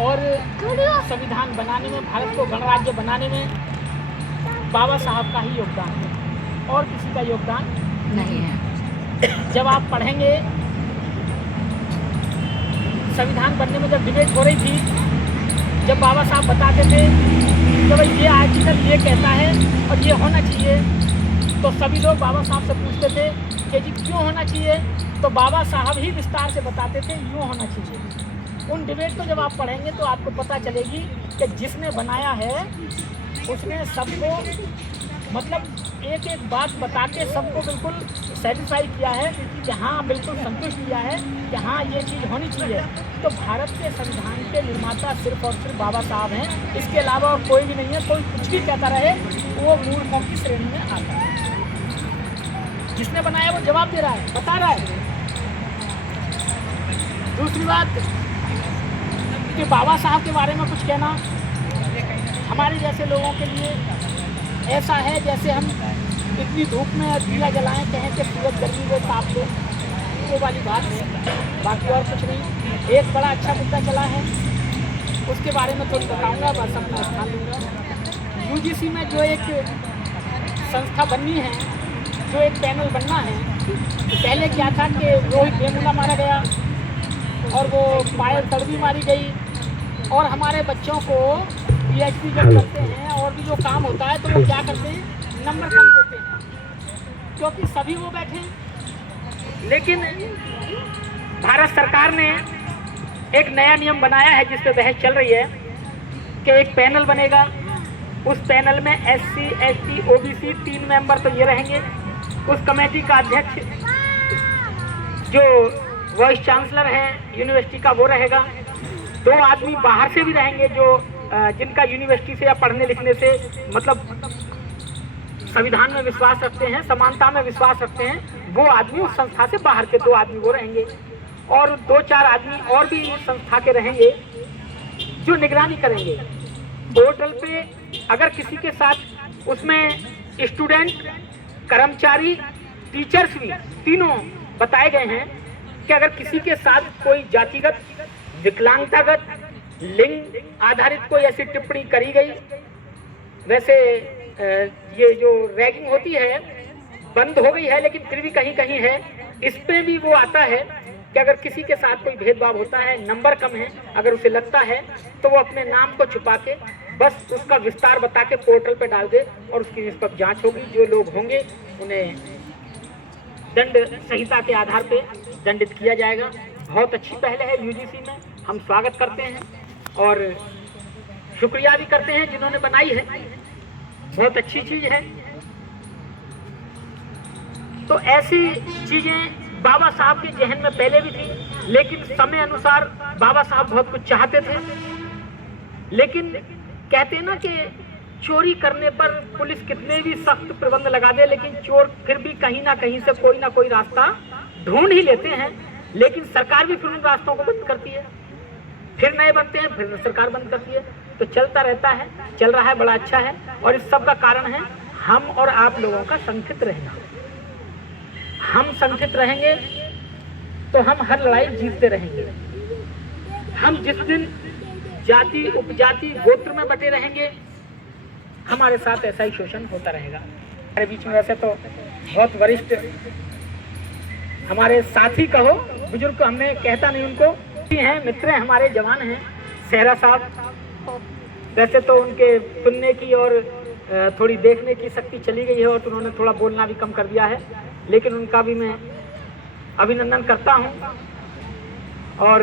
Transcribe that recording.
और संविधान बनाने में, भारत को गणराज्य बनाने में बाबा साहब का ही योगदान है और किसी का योगदान नहीं है। जब आप पढ़ेंगे, संविधान बनने में जब डिबेट हो रही थी, जब बाबा साहब बताते थे कि भाई ये आर्टिकल ये कहता है और ये होना चाहिए, तो सभी लोग बाबा साहब से पूछते थे कि जी क्यों होना चाहिए, तो बाबा साहब ही विस्तार से बताते थे यूँ होना चाहिए। उन डिबेट को जब आप पढ़ेंगे तो आपको पता चलेगी कि जिसने बनाया है उसने सबको मतलब एक एक बात बता के सबको बिल्कुल सेटिस्फाई किया है कि हाँ, बिल्कुल संतुष्ट किया है कि हाँ ये चीज़ होनी चाहिए। तो भारत के संविधान के निर्माता सिर्फ और सिर्फ बाबा साहब हैं, इसके अलावा और कोई भी नहीं है। कोई कुछ भी कहता रहे वो मूर्खों की श्रेणी में आता है। जिसने बनाया वो जवाब दे रहा है, बता रहा है। दूसरी बात कि बाबा साहब के बारे में कुछ कहना हमारे जैसे लोगों के लिए ऐसा है जैसे हम इतनी धूप में दिया जलाएं, कहें कि सूरज गर्मी में ताप दो, वो वाली बात है, बाकी और कुछ नहीं। एक बड़ा अच्छा मुद्दा चला है, उसके बारे में थोड़ी बताऊंगा, बस अपना स्थान लूँगा। यूजीसी में जो एक संस्था बननी है, जो एक पैनल बनना है, तो पहले क्या था कि रोहित वेमुला मारा गया और वो पायल तड़वी मारी गई, और हमारे बच्चों को पीएचडी जब करते हैं और भी जो काम होता है तो वो क्या करते हैं, नंबर कम देते हैं क्योंकि सभी वो बैठे हैं। लेकिन भारत सरकार ने एक नया नियम बनाया है जिस पे बहस चल रही है कि एक पैनल बनेगा, उस पैनल में SC, ST, OBC 3 मेंबर तो ये रहेंगे। उस कमेटी का अध्यक्ष जो वाइस चांसलर है यूनिवर्सिटी का वो रहेगा। 2 आदमी बाहर से भी रहेंगे जो जिनका यूनिवर्सिटी से या पढ़ने लिखने से मतलब संविधान में विश्वास रखते हैं, समानता में विश्वास रखते हैं, वो आदमी उस संस्था से बाहर के 2 आदमी वो रहेंगे, और 2-4 आदमी और भी संस्था के रहेंगे जो निगरानी करेंगे। पोर्टल पे अगर किसी के साथ उसमें स्टूडेंट, कर्मचारी, टीचर्स भी तीनों बताए गए हैं कि अगर किसी के साथ कोई जातिगत, विकलांगतागत, लिंग आधारित कोई ऐसी टिप्पणी करी गई, वैसे ये जो रैगिंग होती है बंद हो गई है लेकिन फिर भी कहीं कहीं है, इस पे भी वो आता है कि अगर किसी के साथ कोई भेदभाव होता है, नंबर कम है, अगर उसे लगता है तो वो अपने नाम को छुपा के बस उसका विस्तार बता के पोर्टल पे डाल दे और उसकी इस पर जाँच होगी। जो लोग होंगे उन्हें दंड संहिता के आधार पे दंडित किया जाएगा। बहुत अच्छी पहल है यूजीसी में, हम स्वागत करते हैं और शुक्रिया भी करते हैं जिन्होंने बनाई है, बहुत अच्छी चीज है। तो ऐसी चीजें बाबा साहब के जहन में पहले भी थी, लेकिन समय अनुसार बाबा साहब बहुत कुछ चाहते थे। लेकिन कहते हैं ना कि चोरी करने पर पुलिस कितने भी सख्त प्रबंध लगा दे, लेकिन चोर फिर भी कहीं ना कहीं से कोई ना कोई रास्ता ढूंढ ही लेते हैं। लेकिन सरकार भी फिर उन रास्तों को बंद करती है, फिर नए बनते हैं, फिर सरकार बंद करती है, तो चलता रहता है, चल रहा है, बड़ा अच्छा है। और इस सब का कारण है हम और आप लोगों का संगठित रहना। हम संगठित रहेंगे तो हम हर लड़ाई जीतते रहेंगे। हम जिस दिन जाति, उपजाति, गोत्र में बटे रहेंगे, हमारे साथ ऐसा ही शोषण होता रहेगा। हमारे बीच में वैसे तो बहुत वरिष्ठ हमारे साथी कहो, बुजुर्ग को हमने कहता नहीं, उनको हैं, मित्र हैं, हमारे जवान हैं, सेहरा साहब। वैसे तो उनके सुनने की और थोड़ी देखने की शक्ति चली गई है और उन्होंने थोड़ा बोलना भी कम कर दिया है, लेकिन उनका भी मैं अभिनंदन करता हूं। और